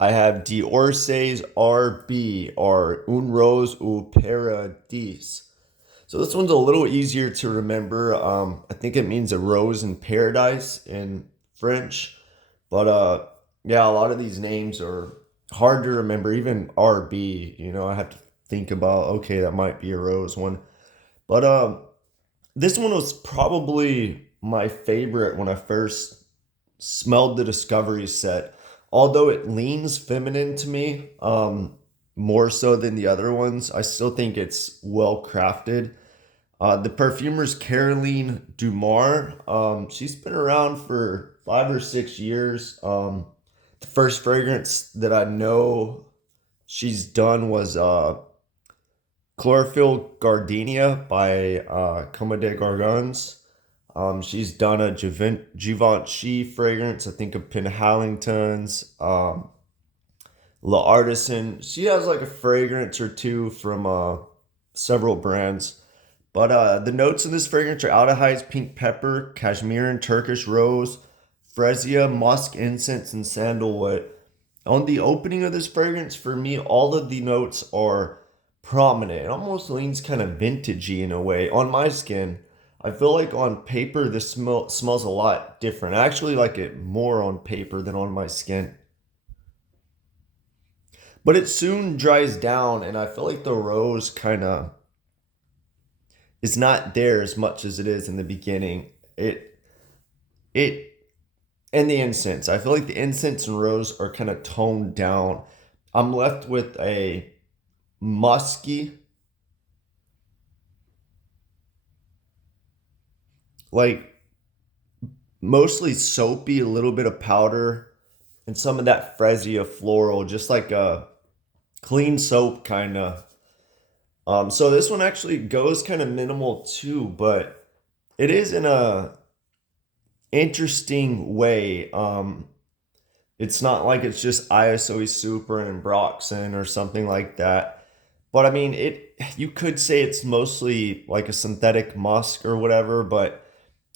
I have the ORSAY's RB, or Un Rose au Paradis. So this one's a little easier to remember. I think it means a rose in paradise in French. But yeah, a lot of these names are hard to remember. Even RB, I have to think about, okay, that might be a rose one. But this one was probably my favorite when I first smelled the Discovery set. Although it leans feminine to me, more so than the other ones, I still think it's well crafted. The perfumer's Caroline Dumar. She's been around for 5 or 6 years. The first fragrance that I know she's done was Chlorophyll Gardenia by Comme des Gargons. She's done a Givenchy fragrance, I think of Penhallington's, La Artisan. She has like a fragrance or two from several brands. But the notes in this fragrance are aldehydes, pink pepper, cashmere and Turkish rose, freesia, musk, incense, and sandalwood. On the opening of this fragrance, for me, all of the notes are prominent. It almost leans kind of vintagey in a way on my skin. I feel like on paper, this smells a lot different. I actually like it more on paper than on my skin. But it soon dries down, and I feel like the rose kind of is not there as much as it is in the beginning. It and the incense. I feel like the incense and rose are kind of toned down. I'm left with a musky, like mostly soapy, a little bit of powder, and some of that freesia floral, just like a clean soap kind of. So this one actually goes kind of minimal too, but it is in a interesting way. It's not like it's just ISO Super and Broxton or something like that. But I mean, you could say it's mostly like a synthetic musk or whatever, but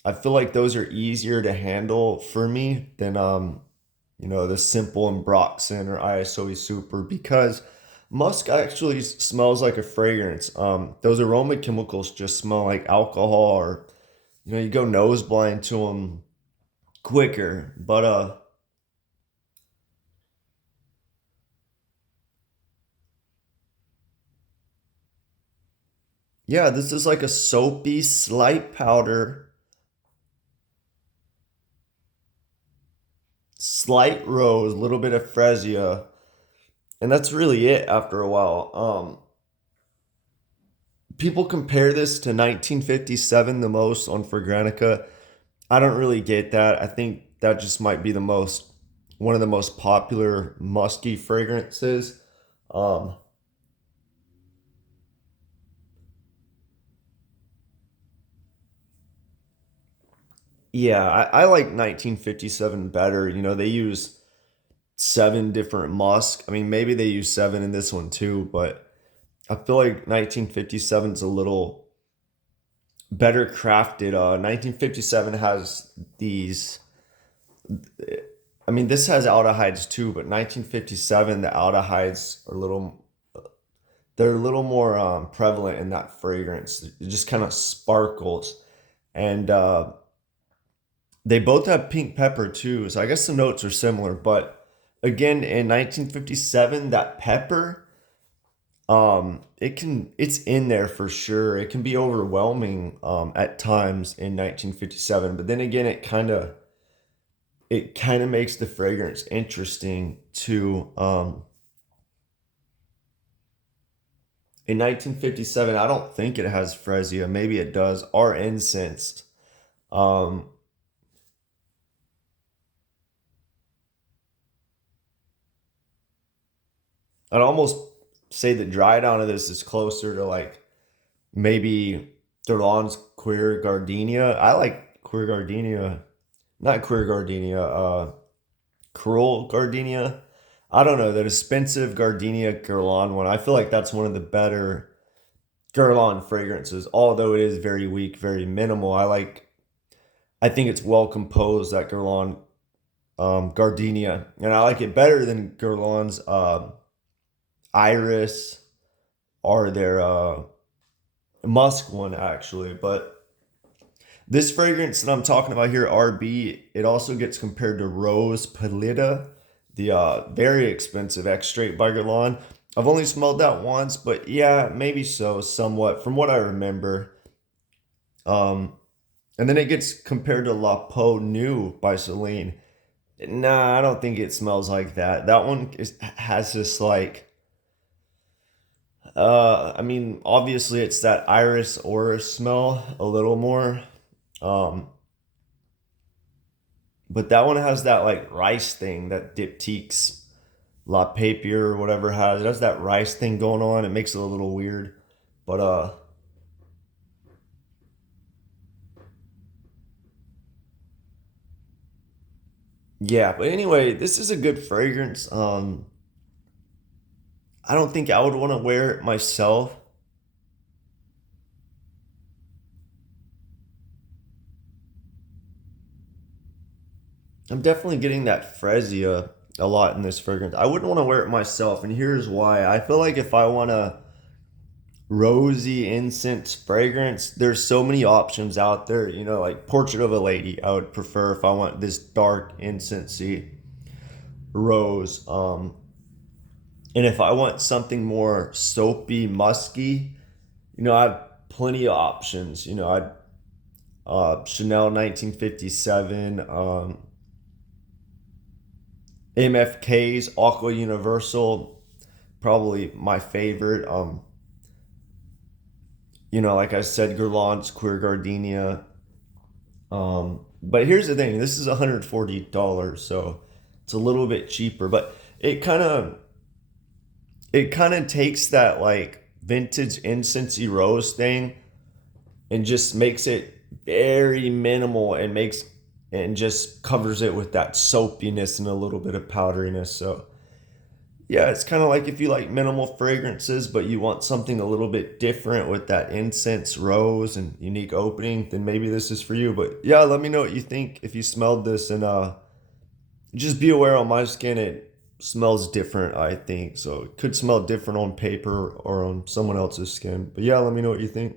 I feel like those are easier to handle for me than the simple and Broxton or ISO Super, because musk actually smells like a fragrance. Those aroma chemicals just smell like alcohol, or you go nose blind to them quicker. But yeah, this is like a soapy, slight powder, slight rose, a little bit of freesia, and that's really it after a while. People compare this to 1957 the most on Fragrantica. I don't really get that. I think that just might be one of the most popular musky fragrances. Um, yeah, I like 1957 better. They use seven different musk. I mean, maybe they use seven in this one too, but I feel like 1957 is a little better crafted. 1957 has these. I mean, this has aldehydes too, but 1957 the aldehydes are a little. They're a little more prevalent in that fragrance. It just kind of sparkles, and they both have pink pepper too. So I guess the notes are similar, but again, in 1957, that pepper, it's in there for sure. It can be overwhelming at times in 1957, but then again, it kind of makes the fragrance interesting too. In 1957, I don't think it has freesia. Maybe it does. Or incense. Um, I'd almost say the dry down of this is closer to like maybe Derlon's Queer Gardenia. I like Queer Gardenia, not Queer Gardenia, Cruel Gardenia. I don't know, that expensive Gardenia Guerlain one. I feel like that's one of the better Guerlain fragrances, although it is very weak, very minimal. I think it's well composed, that Guerlain gardenia, and I like it better than Guerlain's iris or their musk one actually. But this fragrance that I'm talking about here, RB, it also gets compared to Rose Pallida, the very expensive X Straight by Guerlain. I've only smelled that once, but yeah, maybe so, somewhat from what I remember. Um, and then it gets compared to La Peau New by Celine. Nah, I don't think it smells like that. That one has this like, I mean, obviously it's that iris aura smell a little more. Um, but that one has that like rice thing that Diptyque's La Papier or whatever has. It has that rice thing going on. It makes it a little weird. But yeah, but anyway, this is a good fragrance. I don't think I would want to wear it myself. I'm definitely getting that Frezia a lot in this fragrance. I wouldn't want to wear it myself, and here's why. I feel like if I want a rosy incense fragrance, there's so many options out there. You know, like Portrait of a Lady, I would prefer if I want this dark incensey rose. And if I want something more soapy, musky, you know, I have plenty of options. You know, I'd Chanel 1957, MFK's Aqua Universal, probably my favorite. You know, like I said, Guerlain's Queer Gardenia. But here's the thing: this is $140, so it's a little bit cheaper. But it kind of takes that like vintage incensey rose thing and just makes it very minimal and just covers it with that soapiness and a little bit of powderiness. So yeah, it's kind of like if you like minimal fragrances, but you want something a little bit different with that incense rose and unique opening, then maybe this is for you. But yeah, let me know what you think if you smelled this, and just be aware on my skin it smells different, I think. So it could smell different on paper or on someone else's skin. But yeah, let me know what you think.